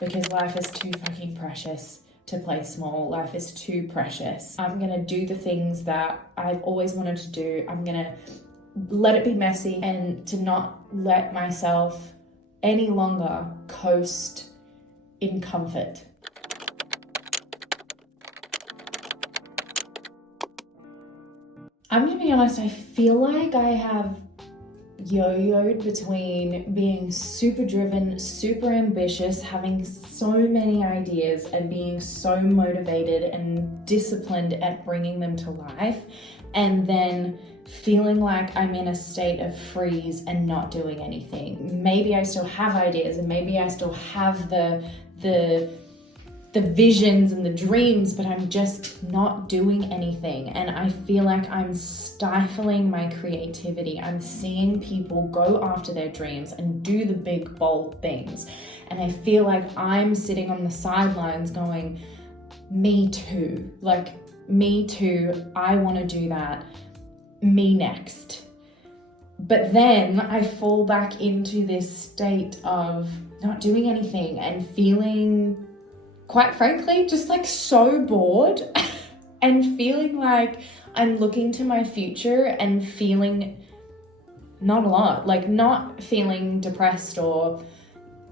because life is too fucking precious to play small. Life is too precious. I'm gonna do the things that I've always wanted to do. I'm gonna let it be messy and to not let myself any longer coast in comfort. I'm gonna be honest, I feel like I have yo-yoed between being super driven, super ambitious, having so many ideas and being so motivated and disciplined at bringing them to life, and then feeling like I'm in a state of freeze and not doing anything. Maybe I still have ideas and maybe I still have the visions and the dreams, but I'm just not doing anything. And I feel like I'm stifling my creativity. I'm seeing people go after their dreams and do the big, bold things. And I feel like I'm sitting on the sidelines going, me too. Like, me too. I want to do that. Me next. But then I fall back into this state of not doing anything and feeling, quite frankly, just like so bored and feeling like I'm looking to my future and feeling not a lot, like not feeling depressed or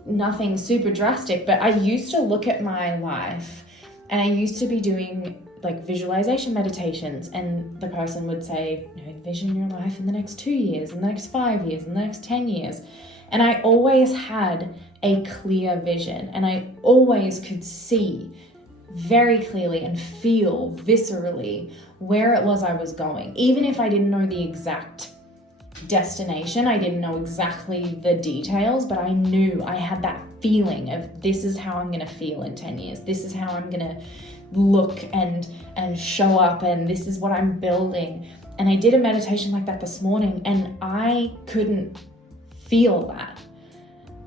nothing super drastic. But I used to look at my life and I used to be doing like visualization meditations, and the person would say, you know, envision your life in the next 2 years, in the next 5 years, in the next 10 years. And I always had a clear vision, and I always could see very clearly and feel viscerally where it was I was going. Even if I didn't know the exact destination, I didn't know exactly the details, but I knew, I had that feeling of this is how I'm gonna feel in 10 years. This is how I'm gonna look and show up, and this is what I'm building. And I did a meditation like that this morning, and I couldn't feel that.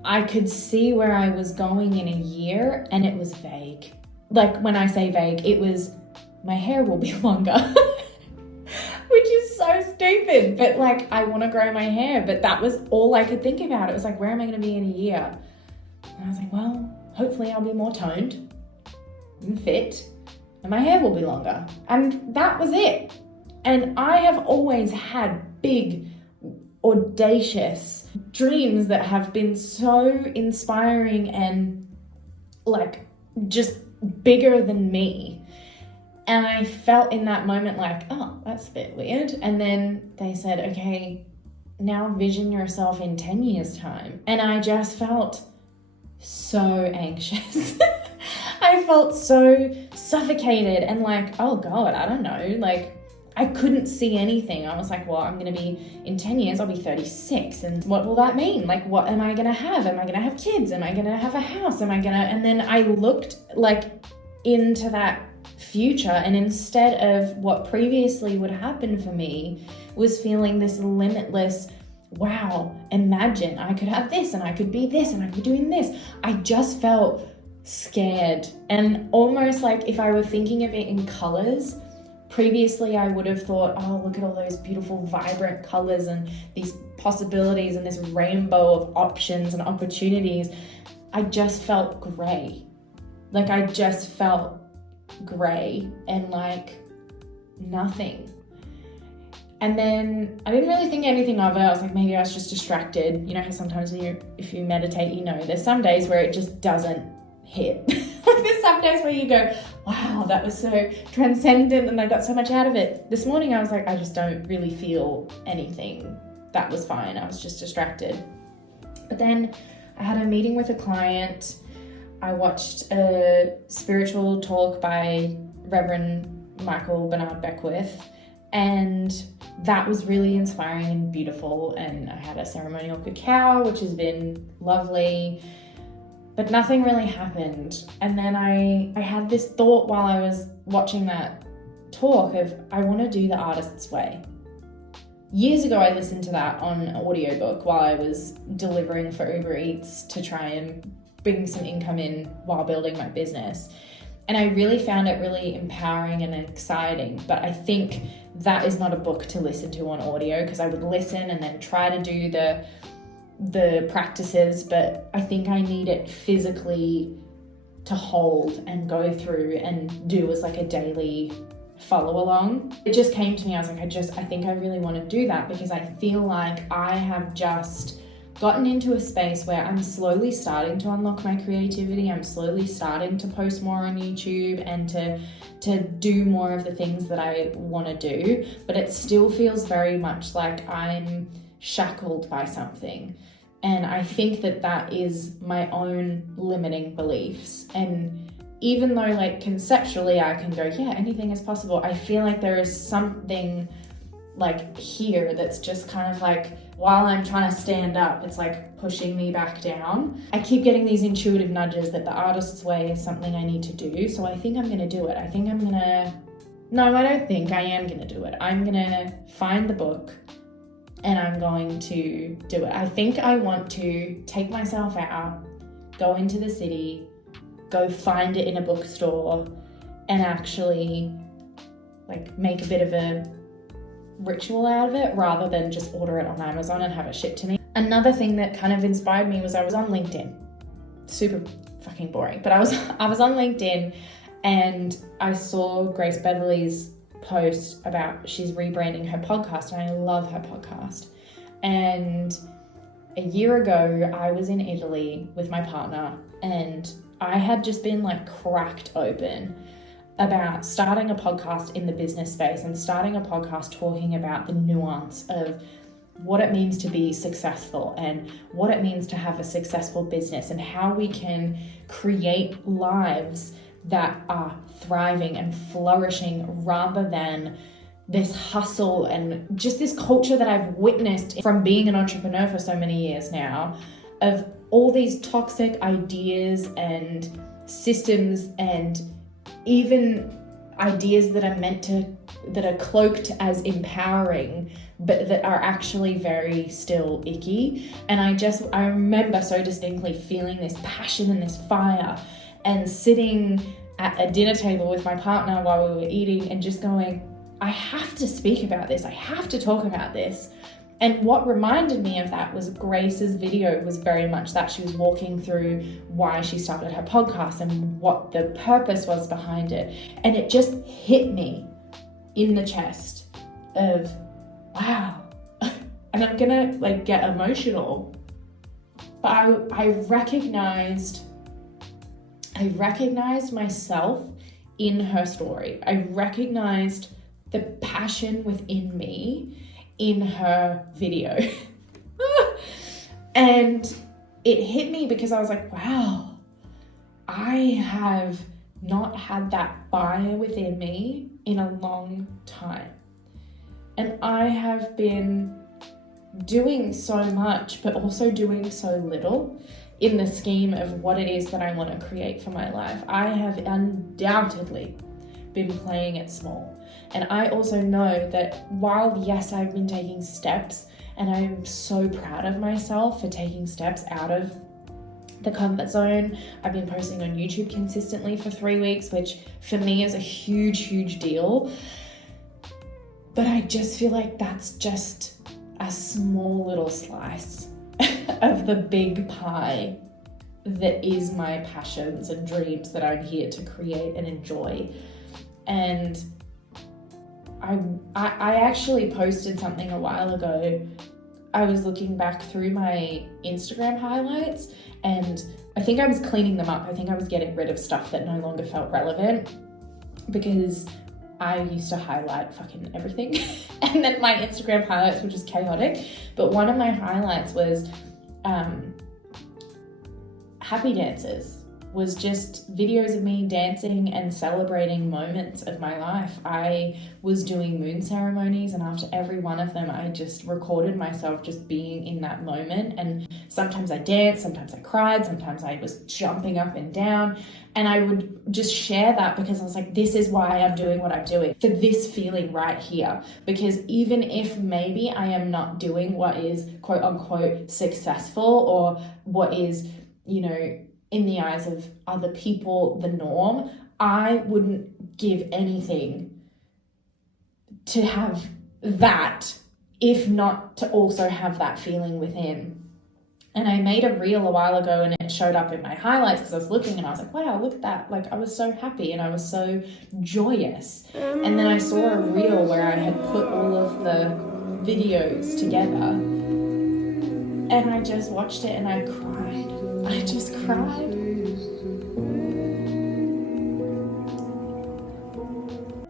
I could see where I was going in a year, and it was vague. Like, when I say vague, it was, my hair will be longer, which is so stupid, but like, I want to grow my hair, but that was all I could think about. It was like, where am I going to be in a year? And I was like, well, hopefully I'll be more toned and fit, and my hair will be longer. And that was it. And I have always had big, audacious dreams that have been so inspiring and like just bigger than me. And I felt in that moment like, oh, that's a bit weird. And then they said, okay, now vision yourself in 10 years time. And I just felt so anxious. I felt so suffocated and like, oh God, I don't know, like I couldn't see anything. I was like, well, I'm going to be, in 10 years, I'll be 36. And what will that mean? Like, what am I going to have? Am I going to have kids? Am I going to have a house? And then I looked like into that future. And instead of what previously would happen for me was feeling this limitless, wow, imagine I could have this and I could be this and I could be doing this. I just felt scared. And almost like if I were thinking of it in colors, previously, I would have thought, oh, look at all those beautiful, vibrant colors and these possibilities and this rainbow of options and opportunities. I just felt gray. Like, I just felt gray and like nothing. And then I didn't really think anything of it. I was like, maybe I was just distracted. You know, sometimes if you meditate, you know, there's some days where it just doesn't hit. Like, there's some days where you go, wow, that was so transcendent and I got so much out of it. This morning I was like, I just don't really feel anything. That was fine. I was just distracted. But then I had a meeting with a client. I watched a spiritual talk by Reverend Michael Bernard Beckwith, and that was really inspiring and beautiful. And I had a ceremonial cacao, which has been lovely. But nothing really happened. And then I had this thought while I was watching that talk of, I want to do the artist's way. Years ago, I listened to that on an audiobook while I was delivering for Uber Eats to try and bring some income in while building my business. And I really found it really empowering and exciting. But I think that is not a book to listen to on audio, because I would listen and then try to do the practices, but I think I need it physically to hold and go through and do as like a daily follow along. It just came to me, I was like, I think I really want to do that, because I feel like I have just gotten into a space where I'm slowly starting to unlock my creativity. I'm slowly starting to post more on YouTube and to do more of the things that I want to do, but it still feels very much like I'm shackled by something. And I think that is my own limiting beliefs. And even though like conceptually I can go, yeah, anything is possible, I feel like there is something like here that's just kind of like, while I'm trying to stand up, it's like pushing me back down. I keep getting these intuitive nudges that the artist's way is something I need to do. So I think I'm going to do it. I think I'm going to, no, I don't think I am going to do it. I'm going to find the book and I'm going to do it. I think I want to take myself out, go into the city, go find it in a bookstore, and actually like make a bit of a ritual out of it rather than just order it on Amazon and have it shipped to me. Another thing that kind of inspired me was I was on LinkedIn. Super fucking boring, but I was on LinkedIn and I saw Grace Beverley's post about she's rebranding her podcast, and I love her podcast. And a year ago I was in Italy with my partner, and I had just been like cracked open about starting a podcast in the business space and starting a podcast talking about the nuance of what it means to be successful and what it means to have a successful business, and how we can create lives that are thriving and flourishing rather than this hustle and just this culture that I've witnessed from being an entrepreneur for so many years now, of all these toxic ideas and systems and even ideas that are cloaked as empowering, but that are actually very still icky. And I remember so distinctly feeling this passion and this fire, and sitting at a dinner table with my partner while we were eating and just going, I have to speak about this. I have to talk about this. And what reminded me of that was Grace's video was very much that. She was walking through why she started her podcast and what the purpose was behind it. And it just hit me in the chest of, wow. And I'm gonna like get emotional. But I recognized myself in her story. I recognized the passion within me in her video. And it hit me because I was like, wow, I have not had that fire within me in a long time. And I have been doing so much, but also doing so little in the scheme of what it is that I want to create for my life. I have undoubtedly been playing it small. And I also know that while, yes, I've been taking steps, and I'm so proud of myself for taking steps out of the comfort zone. I've been posting on YouTube consistently for 3 weeks, which for me is a huge, huge deal. But I just feel like that's just a small little slice of the big pie that is my passions and dreams that I'm here to create and enjoy. And I actually posted something a while ago. I was looking back through my Instagram highlights, and I think I was cleaning them up. I think I was getting rid of stuff that no longer felt relevant, because I used to highlight fucking everything. And then my Instagram highlights were just chaotic. But one of my highlights was happy dances. Was just videos of me dancing and celebrating moments of my life. I was doing moon ceremonies, and after every one of them, I just recorded myself just being in that moment. And sometimes I danced, sometimes I cried, sometimes I was jumping up and down. And I would just share that because I was like, this is why I'm doing what I'm doing, for this feeling right here. Because even if maybe I am not doing what is quote unquote successful, or what is, you know, in the eyes of other people, the norm, I wouldn't give anything to have that, if not to also have that feeling within. And I made a reel a while ago and it showed up in my highlights because I was looking and I was like, wow, look at that. Like, I was so happy and I was so joyous. And then I saw a reel where I had put all of the videos together and I just watched it and I cried. I just cried.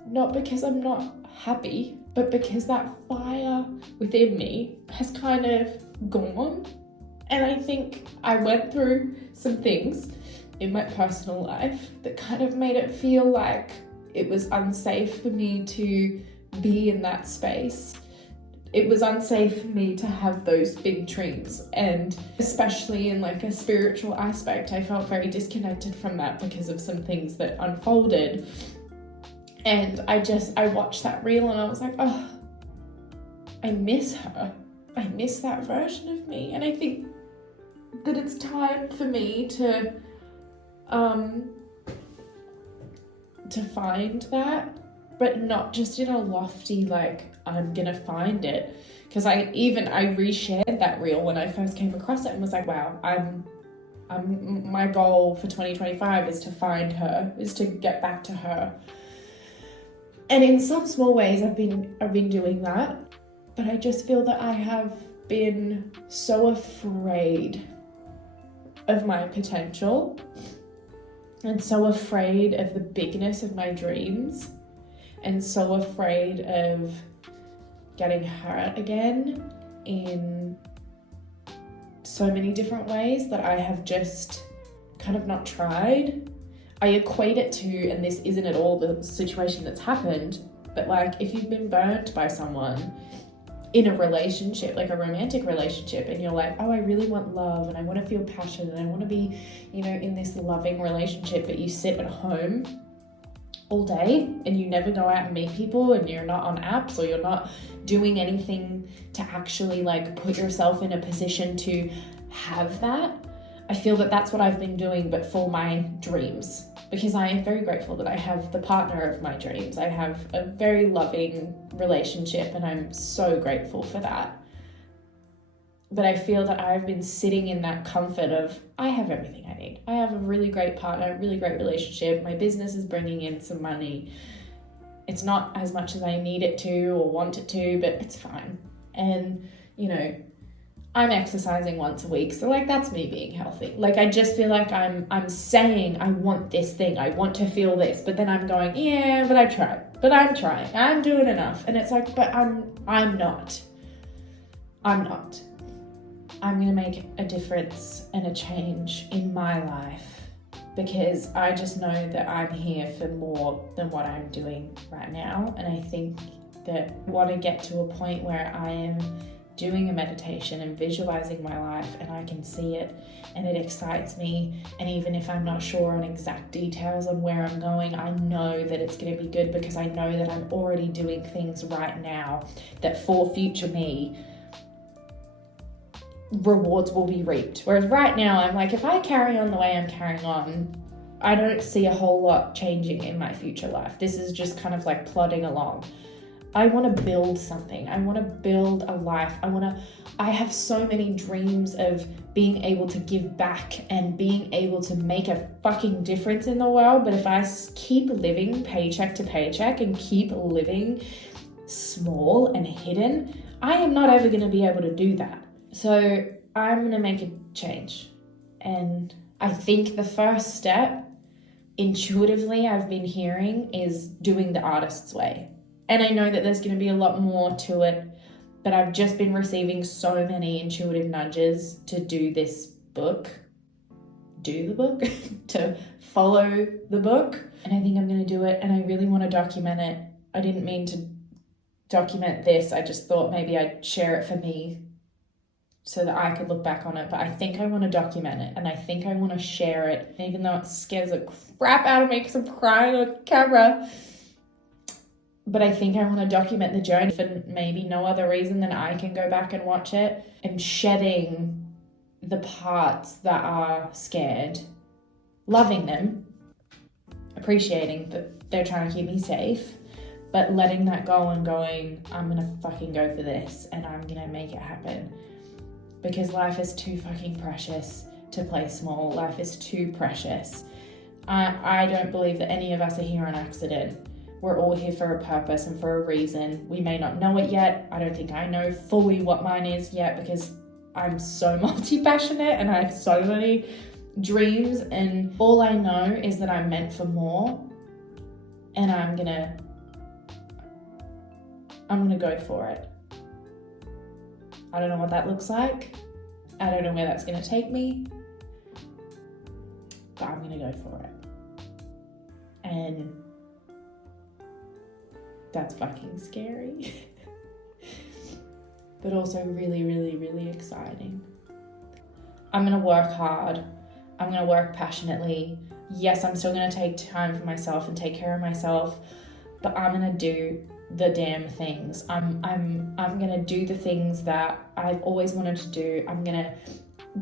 Not because I'm not happy, but because that fire within me has kind of gone. And I think I went through some things in my personal life that kind of made it feel like it was unsafe for me to be in that space. It was unsafe for me to have those big dreams, and especially in like a spiritual aspect, I felt very disconnected from that because of some things that unfolded. And I watched that reel and I was like, oh, I miss her. I miss that version of me. And I think that it's time for me to find that, but not just in a lofty, like, I'm gonna find it. Because I reshared that reel when I first came across it and was like, wow, my goal for 2025 is to find her, is to get back to her. And in some small ways I've been doing that, but I just feel that I have been so afraid of my potential and so afraid of the bigness of my dreams and so afraid of getting hurt again in so many different ways that I have just kind of not tried. I equate it to, and this isn't at all the situation that's happened, but like if you've been burnt by someone in a relationship, like a romantic relationship, and you're like, oh, I really want love and I want to feel passion and I want to be, in this loving relationship, but you sit at home all day and you never go out and meet people and you're not on apps or you're not doing anything to actually like put yourself in a position to have that. I feel that that's what I've been doing, but for my dreams, because I am very grateful that I have the partner of my dreams. I have a very loving relationship and I'm so grateful for that. But I feel that I've been sitting in that comfort of, I have everything I need. I have a really great partner, really great relationship. My business is bringing in some money. It's not as much as I need it to or want it to, but it's fine. And, I'm exercising once a week, so like that's me being healthy. Like I just feel like I'm saying I want this thing, I want to feel this, but then I'm going, yeah, but I tried, but I'm trying, I'm doing enough, and it's like, but I'm not. I'm gonna make a difference and a change in my life because I just know that I'm here for more than what I'm doing right now, and I think that I want to get to a point where I am doing a meditation and visualizing my life and I can see it and it excites me, and even if I'm not sure on exact details on where I'm going, I know that it's going to be good because I know that I'm already doing things right now that for future me rewards will be reaped. Whereas right now I'm like, if I carry on the way I'm carrying on, I don't see a whole lot changing in my future life. This is just kind of like plodding along. I want to build something. I want to build a life. I have so many dreams of being able to give back and being able to make a fucking difference in the world. But if I keep living paycheck to paycheck and keep living small and hidden, I am not ever going to be able to do that. So I'm going to make a change. And I think the first step, intuitively, I've been hearing is doing the artist's way. And I know that there's going to be a lot more to it, but I've just been receiving so many intuitive nudges to do this book, to follow the book. And I think I'm going to do it, and I really want to document it. I didn't mean to document this. I just thought maybe I'd share it for me so that I could look back on it. But I think I want to document it, and I think I want to share it, even though it scares the crap out of me because I'm crying on camera. But I think I want to document the journey for maybe no other reason than I can go back and watch it and shedding the parts that are scared, loving them, appreciating that they're trying to keep me safe, but letting that go and going, I'm going to fucking go for this and I'm going to make it happen. because life is too fucking precious to play small. Life is too precious. I don't believe that any of us are here on accident. We're all here for a purpose and for a reason. We may not know it yet. I don't think I know fully what mine is yet, because I'm so multi-passionate and I have so many dreams, and all I know is that I'm meant for more, and I'm gonna go for it. I don't know what that looks like. I don't know where that's gonna take me, but I'm gonna go for it. And that's fucking scary. But also really, really, really exciting. I'm gonna work hard. I'm gonna work passionately. Yes, I'm still gonna take time for myself and take care of myself, but I'm gonna do the damn things. I'm gonna do the things that I've always wanted to do. I'm gonna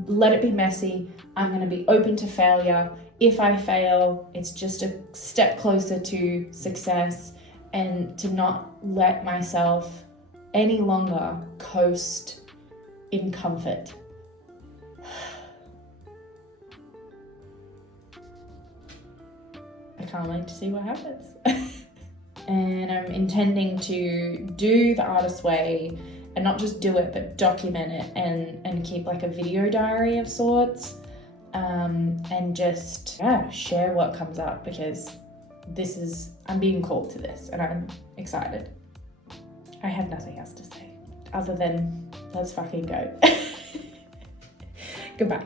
let it be messy. I'm gonna be open to failure. If I fail, it's just a step closer to success, and to not let myself any longer coast in comfort. I can't wait to see what happens. And I'm intending to do the artist way, and not just do it, but document it and keep like a video diary of sorts, and just share what comes up, because I'm being called to this and I'm excited. I have nothing else to say other than let's fucking go. Goodbye.